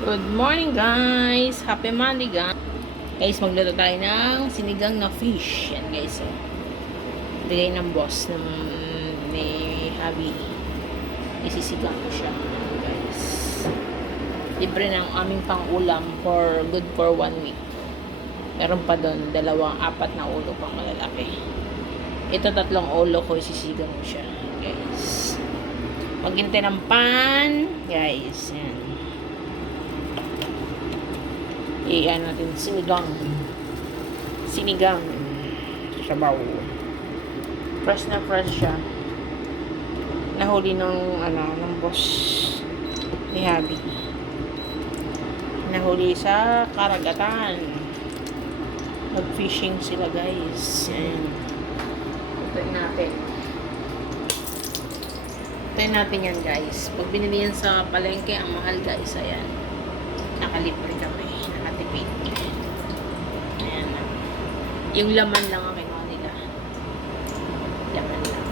Good morning guys! Happy Monday guys! Guys, magluto tayo ng sinigang na fish. Yan guys. So, bigay ng boss ni Javi. Isisigang ko siya. Yan guys. Libre ng aming pang-ulam for good for 1 week. Meron pa doon, apat na ulo pang malalaki. Ito 3 ulo ko, isisigang ko siya. Guys. Maghintay ng pan. Guys, yan. Iyan natin sinigang sabaw. Fresh na fresh siya, nahuli ng boss ni Javi. Nahuli sa karagatan, nag fishing sila guys. Ayan. Ito natin yan guys. Pag binili yan sa palengke, ang mahal guys. Ayan, nakalibre kami, nakatipid. Ayan. Yung laman lang ang kinuha nila. Laman lang.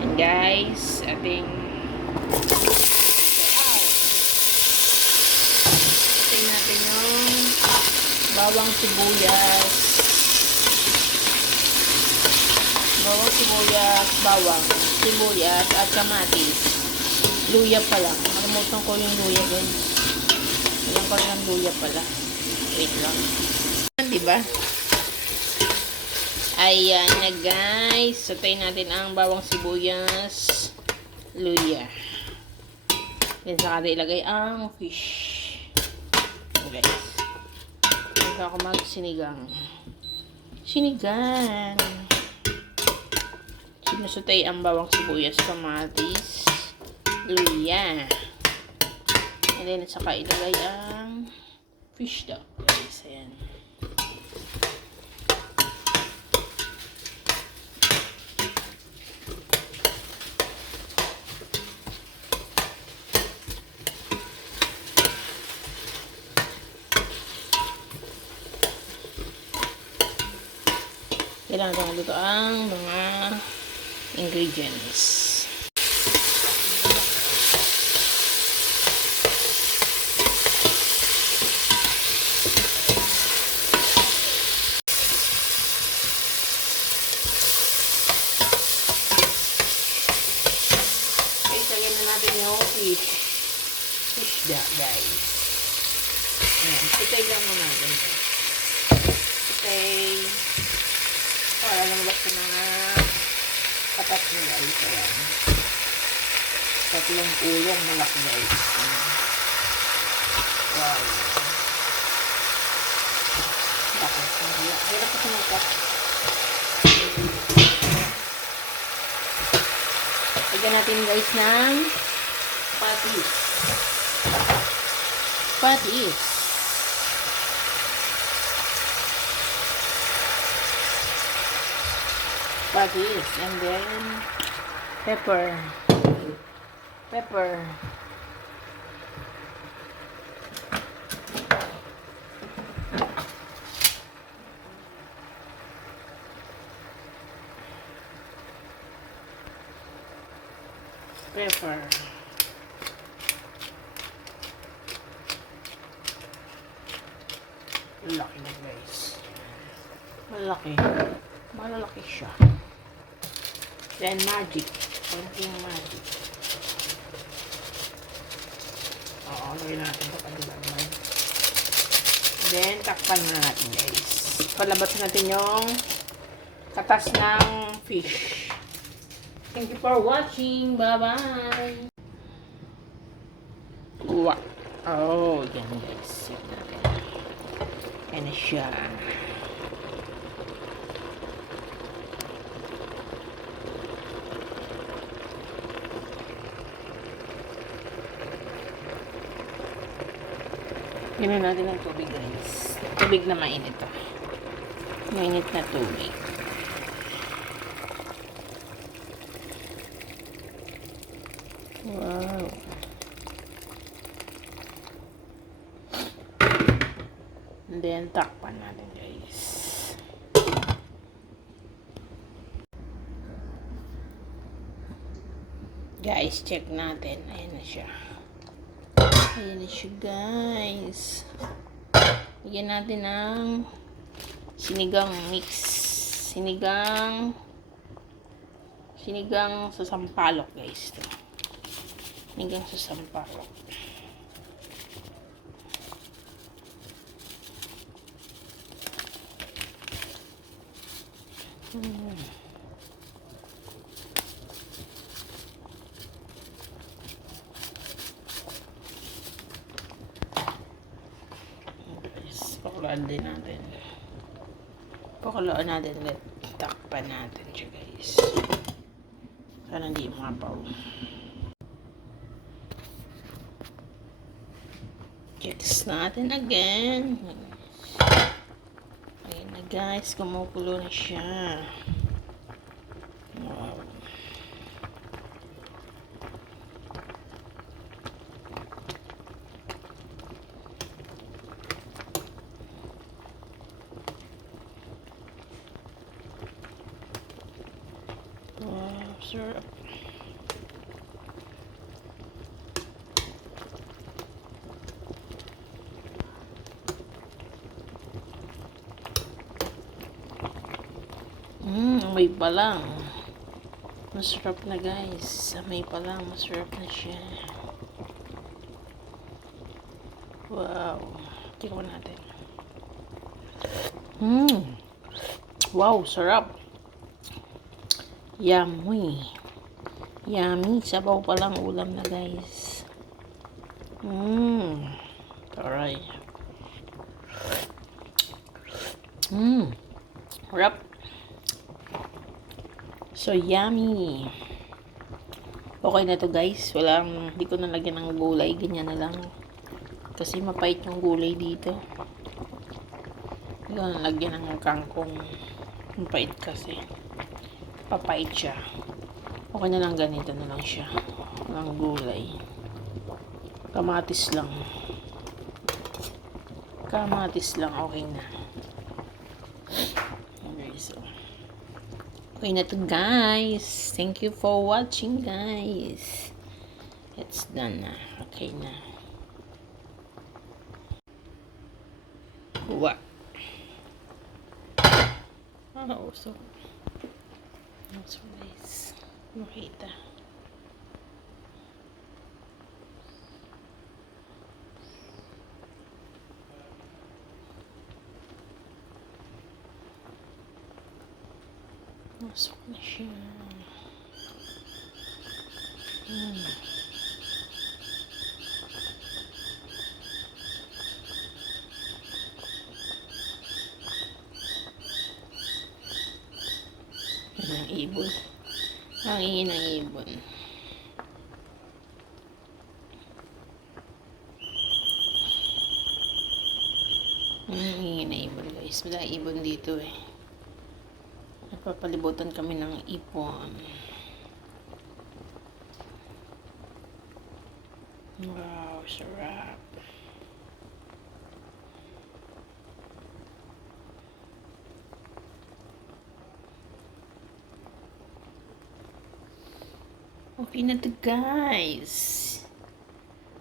And guys, ating natin yung bawang sibuyas. Sibuyas at kamatis. Luya pala. Nakalimutan ko yung luya dun. Alam ko yung luya pala. Wait lang. Diba? Ayan na guys. Satayin natin ang bawang sibuyas. Luya. Then saka natin ilagay ang fish. Okay. Ito ako magsinigang. Sinusutay ang bawang sibuyas, kamatis, luya. And then, saka ilagay ang fish daw. Guys, ayan. Kailangan ko dito ang mga ingredients. Okay, lagyan na natin yung fish guys. Ayan, pitay lang mo natin. Pitay para lumabas sa mga katas nyo guys. Ayan. 3 ulong malaki guys. Wow. Bakit? Hirap ko sumukat. Lagyan natin guys ng patis. And then pepper. Malaki na guys. Malalaki siya. Then magic. Konting magic. Lagyan natin ito pagdaman. Then takpan na natin guys. Palabas natin yung katas ng fish. Thank you for watching. Bye-bye. Wow. Oh, yan guys. Yan na siya. Inom natin ng tubig guys. Tubig na mainit to. Mainit na tubig. Wow. And then takpan natin guys. Guys, check natin. Ayan na siya. Ayan na siya, guys. Lagyan natin ng sinigang mix. Sinigang sa sampalok, guys. Ito. Sinigang sa sampalok. Pakulaan din natin. Pakulaan natin ulit. Takpan natin siya, guys. Sana hindi mapaw. Gets natin again. Ayan na, guys. Kumukulo na siya. Wow. Wow, sarap. Amoy pa lang. Masarap na, guys. Amoy pa lang. Masarap na siya. Wow. Tingnan natin. Wow, sarap. Yummy. Yummy. Sabaw pa lang ulam na, guys. Alright. Sarap. So, yummy. Okay na to, guys. Hindi ko nalagyan ng gulay. Ganyan na lang. Kasi mapait yung gulay dito. Hindi ko nalagyan ng kangkong. Mapait kasi. Papait siya. Okay na lang, ganito na lang siya. Walang gulay. Kamatis lang. Kamatis lang. Okay na. Okay, so. Okay na to, guys. Thank you for watching, guys. It's done na. Okay na. What? Oh, so. That's nice. Makita. Masok na siya. Ang ibon. Ang ingin ng ibon. Ang ingin ng ibon, guys. Wala ibon dito eh. Napapalibutan kami ng ipon. Wow, sarap. Okay na to, guys.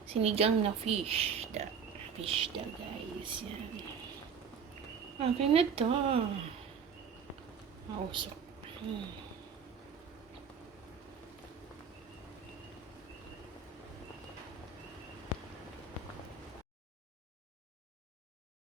Sinigang na fish. Fish, guys. Yan. Okay na to. Ausok.